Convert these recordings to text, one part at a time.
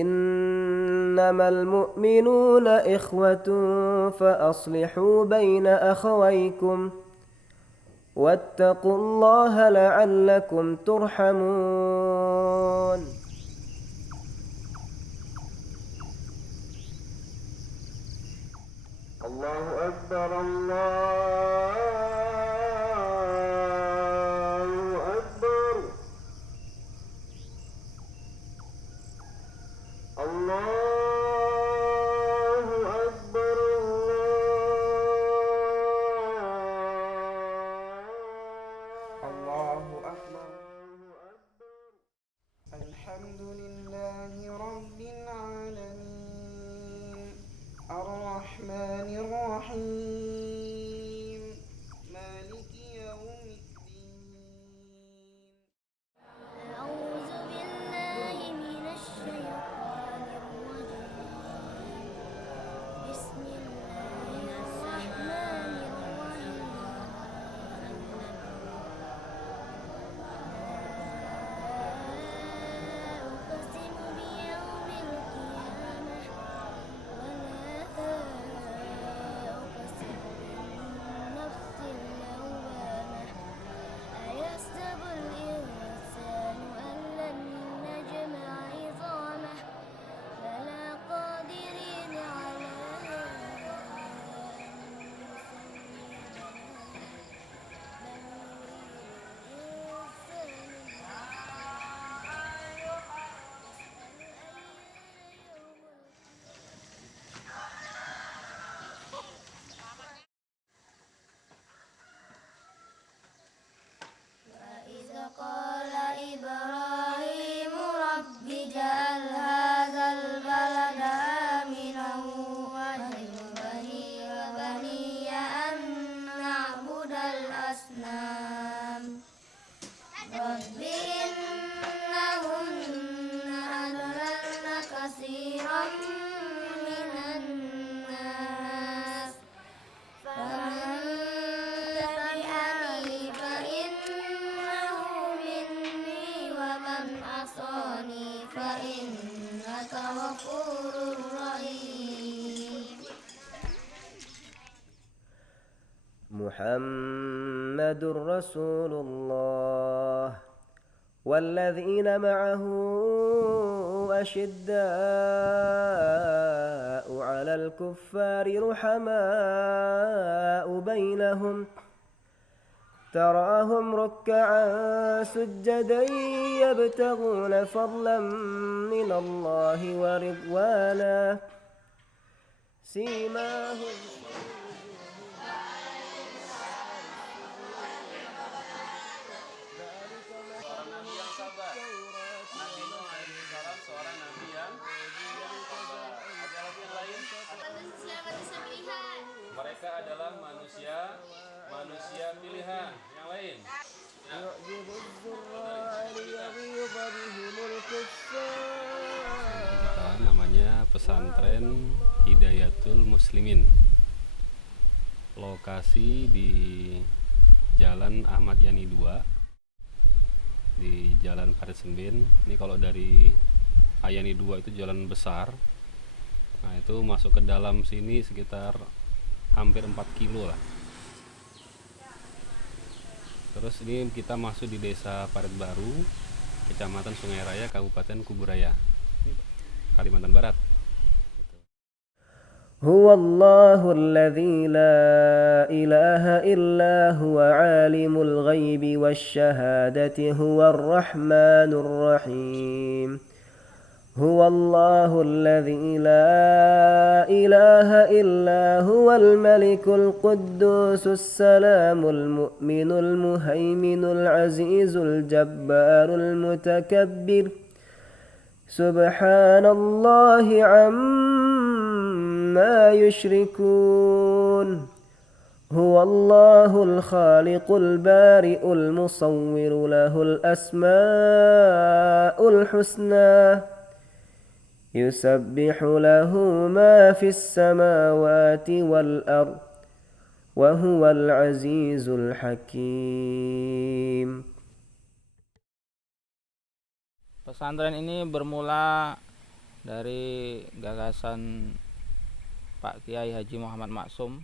إنما المؤمنون إخوة فأصلحوا بين أخويكم واتقوا الله لعلكم ترحمون. الله أكبر الله أكبر الله أكبر الله أكبر. الحمد لله رب العالمين الرحمن الرحيم مالك يوم الدين. أعوذ بالله من الشيطان الرجيم. بسم الله الرحمن الرحيم. لا أقسم بيوم القيامة ولا أقسم بالنفس اللوامة. أيحسب الإنسان أن لن نجمع عظامه بلى قادرين على أن نسوي وإذ قال إبراهيم رب اجعل هذا البلد آمنا واجنبني وبني أن نعبد الأصنام رب إنهن أضللن كثيرا من الناس فمن تبعني فإنه مني ومن عصاني فإنك غفور رحيم. محمد رسول الله والذين معه أشداء على الكفار رحماء بينهم تراهم ركعا سجدا يبتغون فضلا من الله ورضوانا سيماهم Mereka adalah manusia pilihan. Yang lain يعجب الزراع ليغيظ بهم الكفار. namanya pesantren Hidayatul Muslimin. Lokasi di Jalan Ahmad Yani 2 di Jalan Farid Sembin. Ini kalau dari Ayani 2 itu jalan besar. Nah, itu masuk ke dalam sini sekitar hampir 4 kilo lah. Terus ini kita masuk di Desa Parit Baru, Kecamatan Sungai Raya, Kabupaten Kuburaya, Kalimantan Barat. هو الله الذي لا إله إلا هو عالم الغيب والشهادة هو الرحمن الرحيم. هو الله الذي لا إله إلا هو الملك القدوس السلام المؤمن المهيمن العزيز الجبار المتكبر سبحان الله عما يشركون. هو الله الخالق البارئ المصور له الأسماء الحسنى يسبح له ما في السماوات والأرض وهو العزيز الحكيم. Pesantren ini bermula dari gagasan Pak Kiai Haji Muhammad Maksum.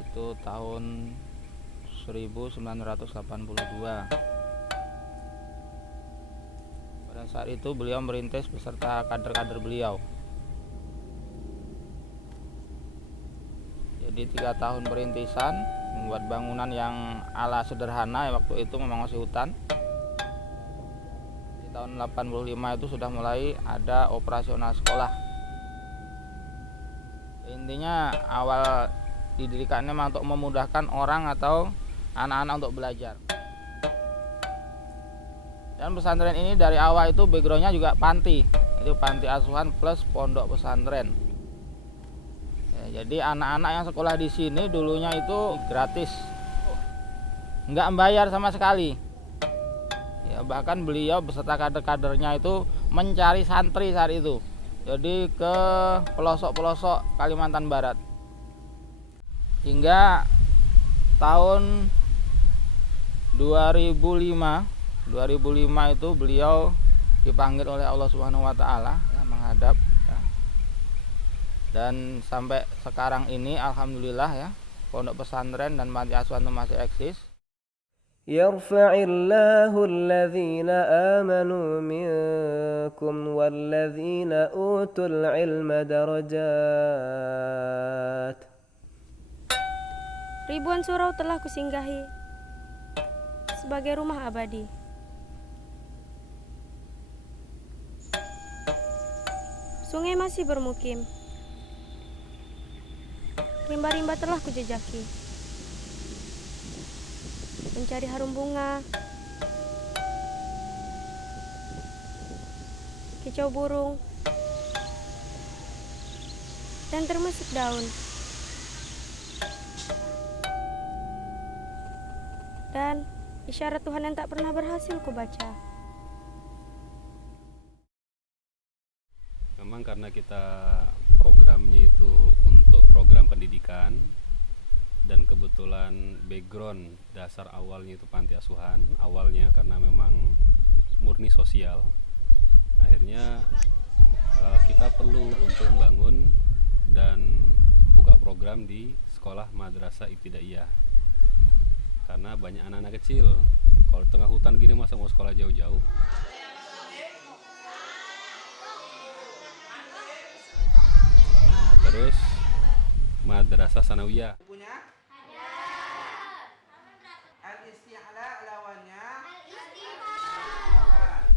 Itu tahun 1982. Pada saat itu beliau merintis beserta kader-kader beliau. Jadi 3 tahun perintisan, membuat bangunan yang ala sederhana, waktu itu memang masih hutan. Di tahun 85 itu sudah mulai ada operasional sekolah. Intinya awal didirikannya memang untuk memudahkan orang atau anak-anak untuk belajar. Dan pesantren ini dari awal itu backgroundnya juga panti, itu panti asuhan plus pondok pesantren. Ya, jadi anak-anak yang sekolah di sini dulunya itu gratis, nggak membayar sama sekali. Ya, bahkan beliau beserta kader-kadernya itu mencari santri saat itu, jadi ke pelosok-pelosok Kalimantan Barat. Hingga tahun 2005 itu beliau dipanggil oleh Allah Subhanahu wa taala ya, menghadap ya. Dan sampai sekarang ini alhamdulillah ya, pondok pesantren dan panti asuhan itu masih eksis. يرفع الله الذين آمنوا منكم والذين أوتوا العلم درجات. Ribuan surau telah kusinggahi sebagai rumah abadi. Sungai masih bermukim. Rimba-rimba telah kujejaki. Mencari harum bunga, kicau burung, dan termasuk daun. Dan isyarat Tuhan yang tak pernah berhasil kubaca. Memang karena kita programnya itu untuk program pendidikan, dan kebetulan background dasar awalnya itu panti asuhan awalnya, karena memang murni sosial, akhirnya kita perlu untuk membangun dan buka program di sekolah madrasah ibtidaiyah, karena banyak anak-anak kecil. Kalau di tengah hutan gini masa mau sekolah jauh-jauh. Nah, terus madrasah sanawiyah.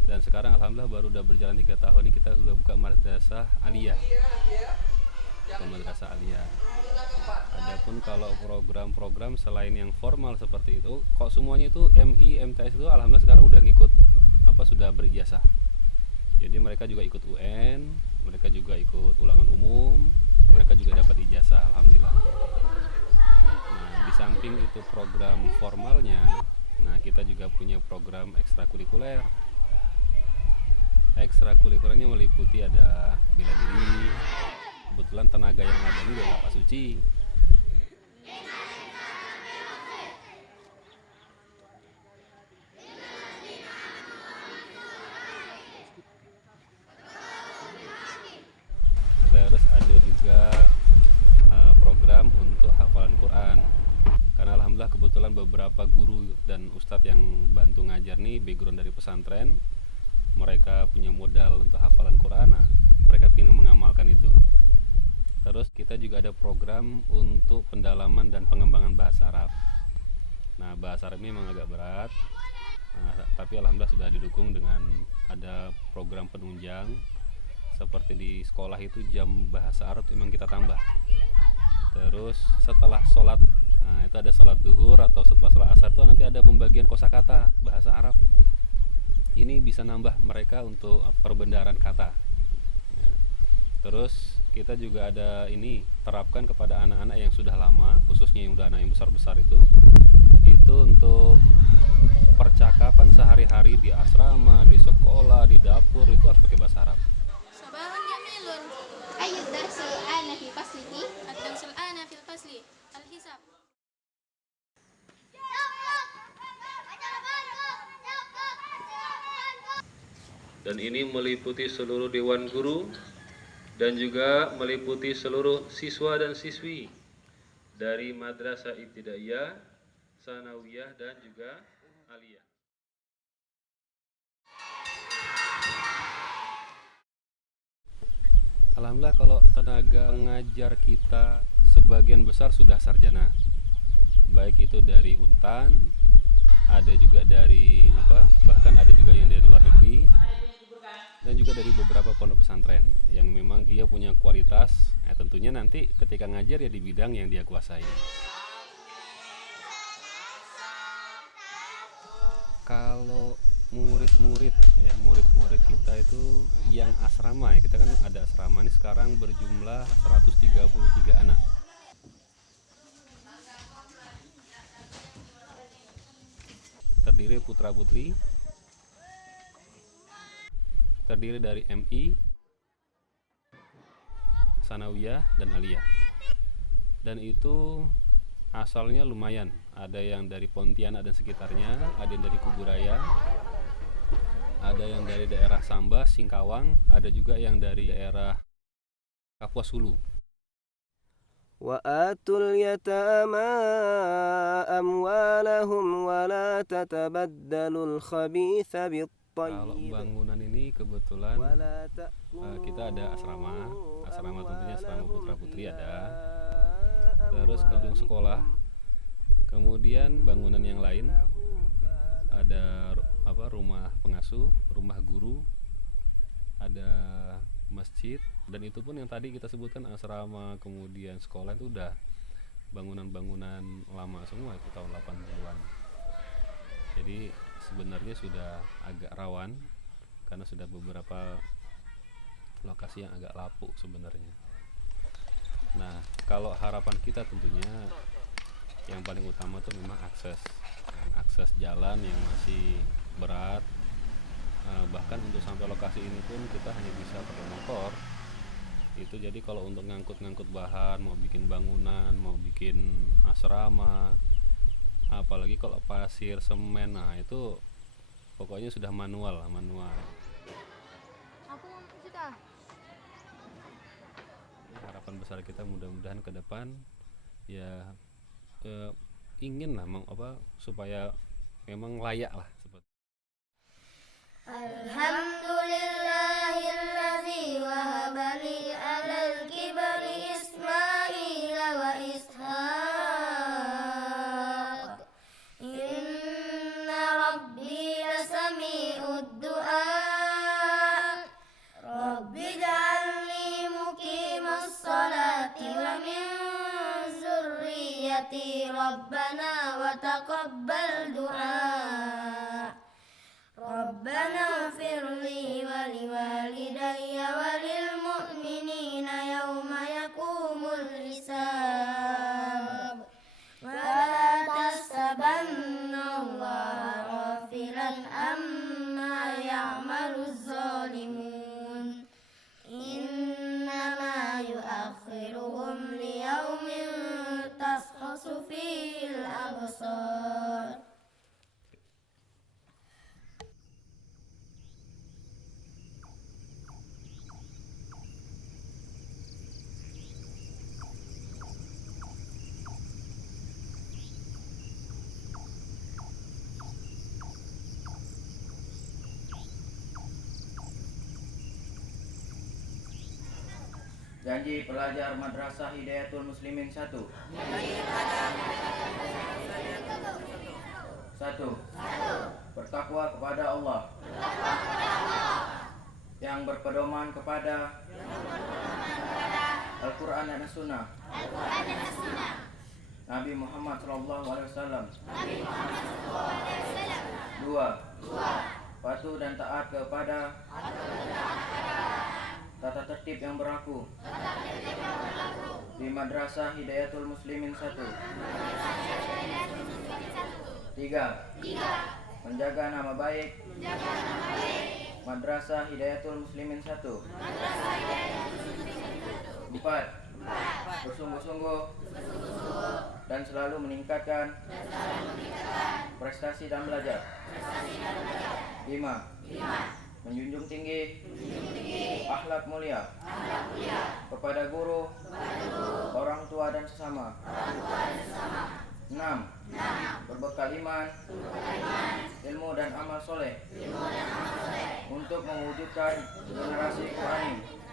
Dan sekarang alhamdulillah baru udah berjalan 3 tahun ini kita sudah buka madrasah aliyah. Buka madrasah aliyah. Adapun kalau program-program selain yang formal seperti itu, kok semuanya itu MI, MTS itu alhamdulillah sekarang udah ngikut sudah berijazah. Jadi mereka juga ikut UN, mereka juga ikut ulangan umum, mereka juga dapat ijazah alhamdulillah. Nah, di samping itu program formalnya, nah kita juga punya program ekstrakurikuler. Ekstrakurikulernya meliputi ada bela diri. Kebetulan tenaga yang ada ini adalah Pak Suci. Terus ada juga program untuk hafalan Quran. Karena alhamdulillah kebetulan beberapa guru dan ustadz yang bantu ngajar nih background dari pesantren, mereka punya modal untuk hafalan Quran, nah, mereka ingin mengamalkan itu. Terus kita juga ada program untuk pendalaman dan pengembangan bahasa Arab. Nah, bahasa Arab ini memang agak berat, tapi alhamdulillah sudah didukung dengan ada program penunjang. Seperti di sekolah itu jam bahasa Arab memang kita tambah. Terus setelah sholat, itu ada sholat duhur atau setelah sholat asar itu nanti ada pembagian kosakata bahasa Arab. Ini bisa nambah mereka untuk perbendaharaan kata. Ya. Terus kita juga ada ini terapkan kepada anak-anak yang sudah lama, khususnya yang udah anak yang besar-besar itu untuk percakapan sehari-hari di asrama, di sekolah, di dapur itu harus pakai bahasa Arab. Sabahun jamilun. Ayu darsul ana fi faslihi. Ad-darsul ana fil fasli. Al-hisab. dan ini meliputi seluruh dewan guru dan juga meliputi seluruh siswa dan siswi dari Madrasah Ibtidaiyah, Sanawiyah dan juga Aliyah. Alhamdulillah kalau tenaga pengajar kita sebagian besar sudah sarjana, baik itu dari Untan, ada juga dari bahkan ada juga yang dari luar negeri, dan juga dari beberapa pondok pesantren yang memang dia punya kualitas. Tentunya nanti ketika ngajar ya di bidang yang dia kuasai. Kalau murid-murid kita itu yang asrama ya, kita kan ada asrama ini sekarang berjumlah 133 anak. Terdiri putra-putri, terdiri dari MI, Sanawiyah dan Aliyah. Dan itu asalnya lumayan, ada yang dari Pontianak dan sekitarnya, ada yang dari Kuburaya, ada yang dari daerah Sambas, Singkawang, ada juga yang dari daerah Kapuas Hulu. وآتوا اليتامى أموالهم ولا تتبدلوا الخبيث بالطيب. Kalau bangunan ini kebetulan kita ada asrama tentunya asrama putra-putri ada, terus gedung sekolah, kemudian bangunan yang lain ada rumah pengasuh, rumah guru, ada masjid, dan itu pun yang tadi kita sebutkan asrama kemudian sekolah itu udah bangunan-bangunan lama semua itu tahun 80-an. Jadi sebenarnya sudah agak rawan karena sudah beberapa lokasi yang agak lapuk sebenarnya. Nah, kalau harapan kita tentunya yang paling utama itu memang akses jalan yang masih berat. Bahkan untuk sampai lokasi ini pun kita hanya bisa pakai motor. Itu jadi kalau untuk ngangkut bahan, mau bikin bangunan, mau bikin asrama, apalagi kalau pasir, semen, nah itu pokoknya sudah manual. Harapan besar kita mudah-mudahan ke depan ya ingin lah supaya memang layak lah seperti. Alhamdulillahilladzi wahaba li 'alal kibari Ismaila wa Ishaq. Inna rabbi lasami'ud du'a. Rabbi ij'alni muqimas salati wa min zurriyyati rabbana wa taqabbal du'a. Rabbana ighfirli wa liwalidayya wa lil mu'minina yawma yaqumul hisab. Wa la tahsabanna Allaha ghafilan amma ya'maluz zalimun. Innama yu'akhiruhum liyawmin tashkhasu fihil absar. Janji pelajar Madrasah Hidayatul Muslimin 1. Bertakwa kepada Allah. Yang berpedoman kepada Al-Quran dan As-Sunnah. Nabi Muhammad SAW. 2. Patuh dan taat kepada tata tertib yang berlaku di Madrasah Hidayatul Muslimin 1. 3. Menjaga nama baik Madrasah Hidayatul Muslimin 1. 4. Bersungguh-sungguh dan selalu meningkatkan prestasi dan belajar. 5. menjunjung tinggi akhlak mulia kepada guru, orang tua dan sesama. 6. Berbekal iman, ilmu dan amal soleh untuk mewujudkan generasi Qurani